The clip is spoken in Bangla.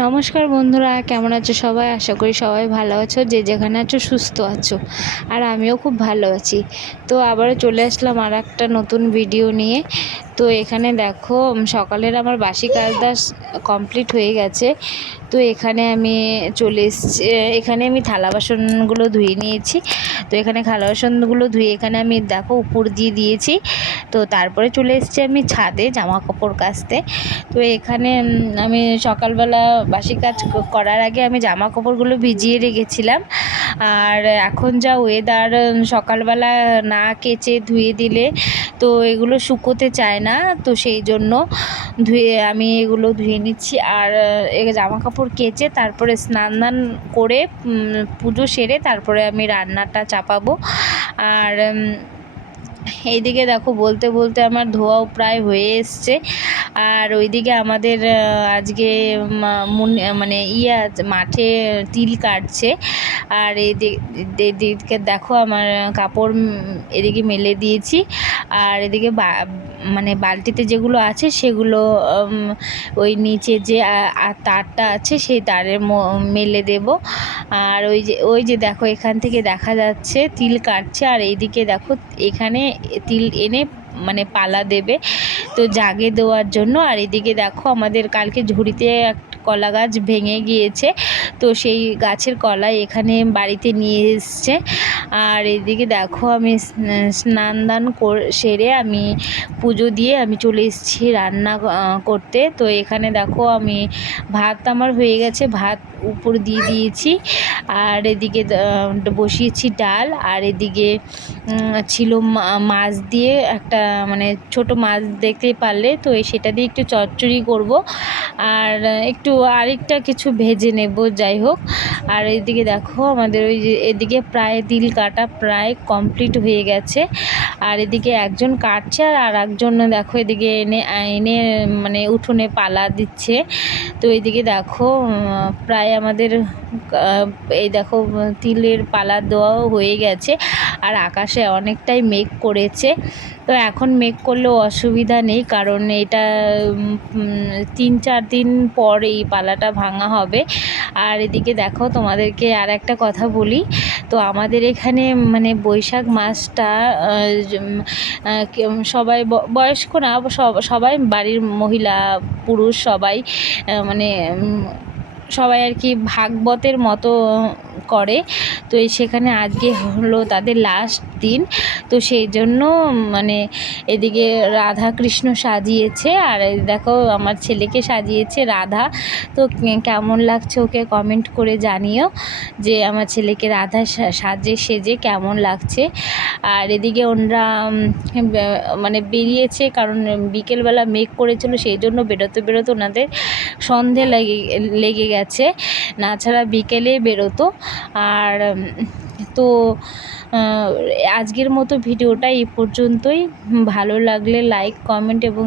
নমস্কার বন্ধুরা, কেমন আছো সবাই? আশা করি সবাই ভালো আছো, যে যেখানে আছো সুস্থ আছো। আর আমিও খুব ভালো আছি। তো আবারও চলে আসলাম আর একটা নতুন ভিডিও নিয়ে। তো এখানে দেখো সকালের আমার বাসি কাজটা কমপ্লিট হয়ে গেছে। তো এখানে আমি চলে এসছি এখানে আমি থালা বাসনগুলো ধুয়ে নিয়েছি। তো এখানে থালা বাসনগুলো ধুয়ে এখানে আমি দেখো উপর দিয়ে দিয়েছি। তো তারপরে চলে এসছি আমি ছাদে জামা কাপড় কাচতে। তো এখানে আমি সকালবেলা বাসি কাজ করার আগে আমি জামা কাপড়গুলো ভিজিয়ে রেখেছিলাম। আর এখন যা ওয়েদার সকালবেলা না কেচে ধুয়ে দিলে তো এগুলো শুকোতে চায় না। তো সেই জন্য ধুয়ে আমি এগুলো ধুয়ে নিচ্ছি। আর জামা কাপড় কেচে তারপরে স্নান দান করে পুজো সেরে তারপরে আমি রান্নাটা চাপাবো। আর এইদিকে দেখো বলতে বলতে আমার ধোয়াও প্রায় হয়ে এসছে। আর ওইদিকে আমাদের আজকে মানে ইয়ে মাঠে তিল কাটছে। আর এদিকে দেখো আমার কাপড় এদিকে মেলে দিয়েছি। আর এদিকে মানে বালতিতে যেগুলো আছে সেগুলো ওই নিচে যে তারটা আছে সেই তারের মেলে দেব। আর ওই যে ওই যে দেখো এখান থেকে দেখা যাচ্ছে তিল কাটছে আর এইদিকে দেখো এখানে তিল এনে মানে পালা দেবে তো জাগে দেওয়ার জন্য। আর এদিকে দেখো আমাদের কালকে ঝুড়িতে কলা গাছ ভেঙে গিয়েছে তো সেই গাছের কলা এখানে বাড়িতে নিয়ে এসছে। আর এদিকে দেখো আমি স্নান দান সেরে আমি পুজো দিয়ে আমি চলে এসেছি রান্না করতে। তো এখানে দেখো আমি ভাত আমার হয়ে গেছে, ভাত উপর দিয়ে দিয়েছি। আর এদিকে বসিয়েছি ডাল। আর এদিকে ছিল মাছ দিয়ে একটা মানে ছোট মাছ দেখতে পারলে, তো সেটা দিয়ে একটু চচ্চড়ি করব। আর একটু আরেকটা কিছু ভেজে নেব, যাই হোক। আর এদিকে দেখো আমাদের ওই যে এদিকে প্রায় তিল কাটা প্রায় কমপ্লিট হয়ে গেছে। আর এদিকে একজন কাটছে আর আর একজন দেখো এদিকে এনে এনে মানে উঠোনে পালা দিচ্ছে। তো এদিকে দেখো, প্রায় আমাদের এই দেখো তিলের পালা দেওয়াও হয়ে গেছে। আর আকাশে অনেকটাই মেঘ করেছে। তো এখন মেঘ করলেও অসুবিধা নেই, কারণ এটা তিন, চার দিন পর এই পালাটা ভাঙা হবে। আর এদিকে দেখো, তোমাদেরকে আর একটা কথা বলি। তো আমাদের এখানে মানে বৈশাখ মাসটা সবাই বয়স্ক না সবাই বাড়ির মহিলা, পুরুষ সবাই মানে সবাই আর কি ভাগবতের মতো করে। তো সেখানে আজকে হলো তাদের লাস্ট দিন। তো সেই জন্য মানে এদিকে রাধা কৃষ্ণ সাজিয়েছে আর দেখো আমার ছেলেকে সাজিয়েছে রাধা। তো কেমন লাগছে ওকে কমেন্ট করে জানিও যে আমার ছেলেকে রাধা সাজে, সেজে কেমন লাগছে। আর এদিকে ওনরা মানে বেরিয়েছে কারণ বিকেলবেলা মেঘ করেছিল সেই জন্য বেরোতে বেরোতে ওনাদের সন্ধে লেগে লেগে গেছে। না ছাড়া বিকেলে বেরোতো। আর তো আজকের মতো ভিডিওটা এই পর্যন্তই। ভালো লাগলে লাইক কমেন্ট এবং